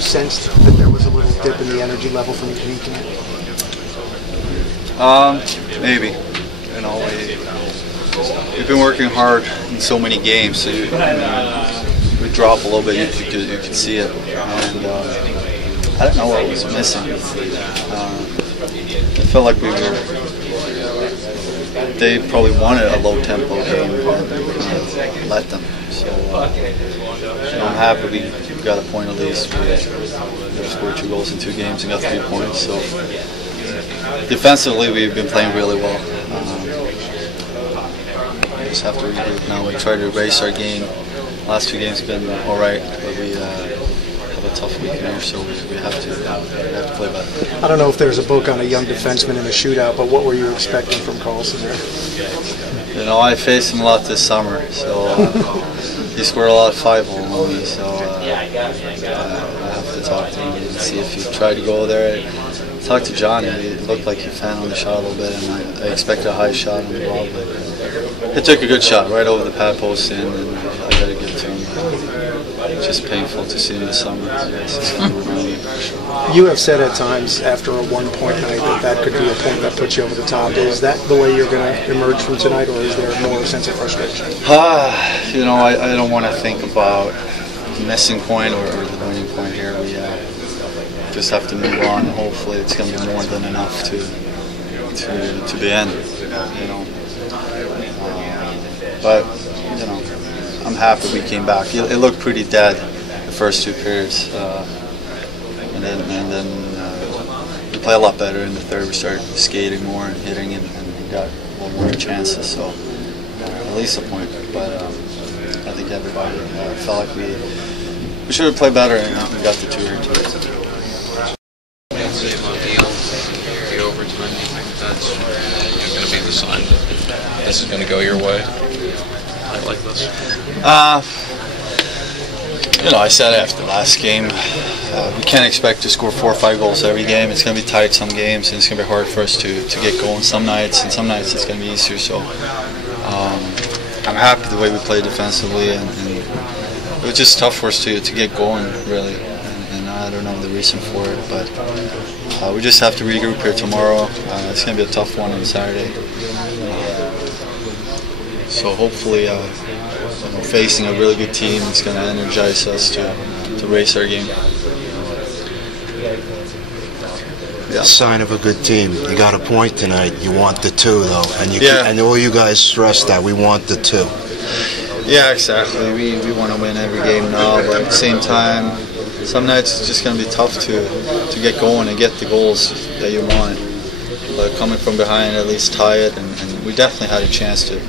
sensed that there was a little dip in the energy level from the team tonight? Maybe. You know, we've been working hard in so many games, so we drop a little bit. You can see it, and I don't know what was missing. I felt like they probably wanted a low tempo game, and we kind of let them. So I'm happy we got a point at least. We scored 2 goals in 2 games and got 3 points. So defensively, we've been playing really well. We just have to regroup now. We try to erase our game. Last 2 games have been all right, but we have a tough week here, so we have to play better. I don't know if there's a book on a young defenseman in a shootout, but what were you expecting from Carlson there? You know, I faced him a lot this summer, so he scored a lot of 5-hole on me, so I have to talk to him and see if he tried to go there. I talked to Johnny. It looked like he fan on the shot a little bit, and I expected a high shot on the ball, but it took a good shot right over the pad post in, and I got to give it to him. It's just painful to see him this summer. You have said at times after a 1-point night that could be a point that puts you over the top. Is that the way you're going to emerge from tonight, or is there more a sense of frustration? You know, I don't want to think about the missing point or the winning point here. We just have to move on. Hopefully, it's going to be more than enough to be in. You know, but you know, I'm happy we came back. It looked pretty dead the first 2 periods, and then we play a lot better in the third. We started skating more and hitting, and got a little more chances. So at least a point. But I think everybody felt like we should have played better, and we got the 2 here today. The overtime, do you think that's going to be the sign that this is going to go your way? Like this? You know, I said after the last game, we can't expect to score 4 or 5 goals every game. It's going to be tight some games, and it's going to be hard for us to get going some nights, and some nights it's going to be easier. So I'm happy the way we played defensively, and it was just tough for us to get going, really. And I don't know the reason for it, but we just have to regroup here tomorrow. It's going to be a tough one on Saturday. So hopefully, facing a really good team is going to energize us to race our game. Yeah. Sign of a good team. You got a point tonight. You want the 2, though, and all you guys stress that we want the 2. Yeah, exactly. We want to win every game now, but at the same time, some nights it's just going to be tough to get going and get the goals that you want. But coming from behind, at least tie it, and we definitely had a chance to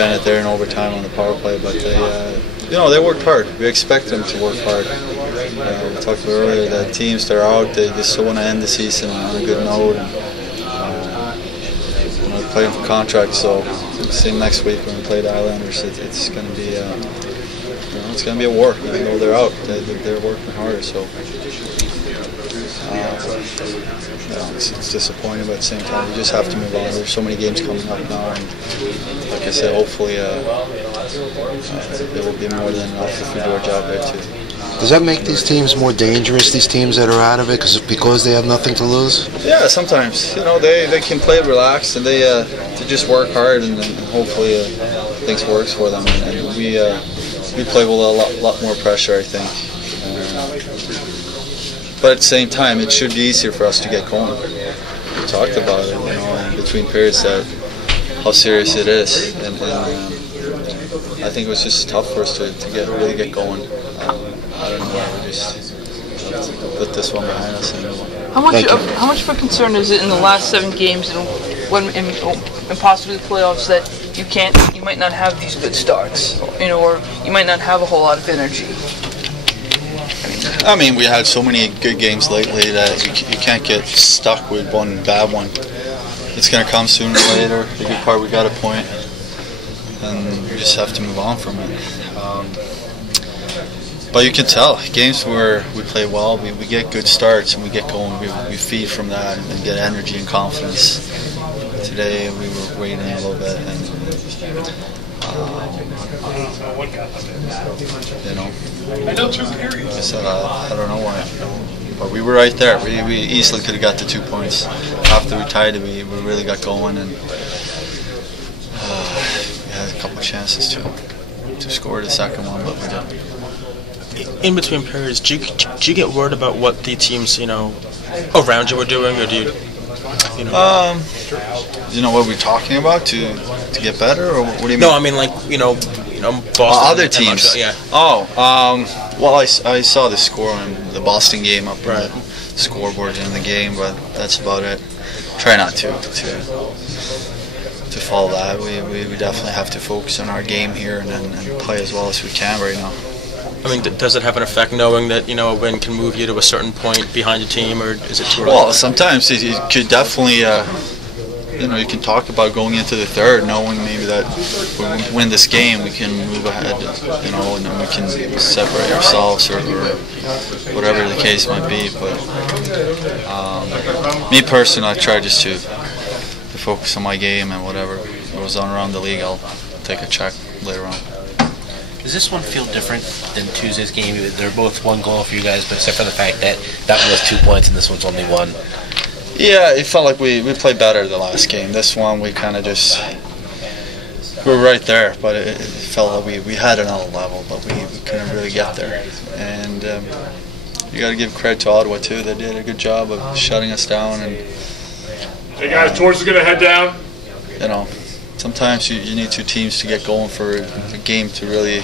end it there in overtime on the power play. But they worked hard. We expect them to work hard. We talked about earlier that teams that are out, they still want to end the season on a good note. And, they're playing for contracts, so same next week when we play the Islanders, it's going to be it's going to be a war. Even though they're out, they're working hard. So. It's disappointing, but at the same time, we just have to move on. There's so many games coming up now, and like I said, hopefully it will be more than enough if we do our job there too. Does that make these teams more dangerous, these teams that are out of it, because they have nothing to lose? Yeah, sometimes. You know, they can play relaxed, and they just work hard, and hopefully things works for them. And we play with a lot more pressure, I think. But at the same time, it should be easier for us to get going. We talked about it, in between periods, that how serious it is, and I think it was just tough for us to really get going. I don't know. We just put this one behind us. How much of a concern is it in the last 7 games and possibly the playoffs that you might not have these good starts, or you might not have a whole lot of energy? I mean, we had so many good games lately that you can't get stuck with one bad one. It's going to come sooner or later. The good part, we got a point, and we just have to move on from it. But you can tell, games where we play well, we get good starts and we get going. We feed from that and get energy and confidence. Today we were waiting a little bit, and You know, I said, I don't know why. But we were right there. We easily could have got the 2 points. After we tied it, we really got going, and we had a couple of chances to score the second one, but we didn't. In between periods, do you get word about what the teams, around you were doing, or do you? You know what we're talking about to get better, or what do you mean? No, I mean Boston. Other teams. Yeah. Well, I saw the score in the Boston game up on the scoreboard in the game, but that's about it. Try not to follow that. We definitely have to focus on our game here and play as well as we can right now. I mean, does it have an effect knowing that a win can move you to a certain point behind the team, or is it too early? Well, sometimes it could definitely. You can talk about going into the third, knowing maybe that if we win this game, we can move ahead, and then we can separate ourselves or whatever the case might be. But me personally, I try just to focus on my game, and whatever goes on around the league, I'll take a check later on. Does this one feel different than Tuesday's game? They're both one goal for you guys, but except for the fact that one was 2 points and this one's only one. Yeah, it felt like we played better the last game. This one, we kind of just we were right there, but it felt like we had another level, but we couldn't really get there. And you got to give credit to Ottawa too. They did a good job of shutting us down. And hey guys, Torch is gonna head down. Sometimes you need two teams to get going for a game to really,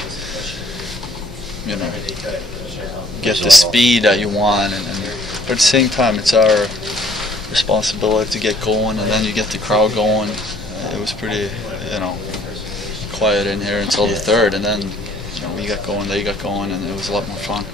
get the speed that you want. But at the same time, it's our responsibility to get going, and then you get the crowd going. It was pretty, quiet in here until the third, and then we got going, they got going, and it was a lot more fun.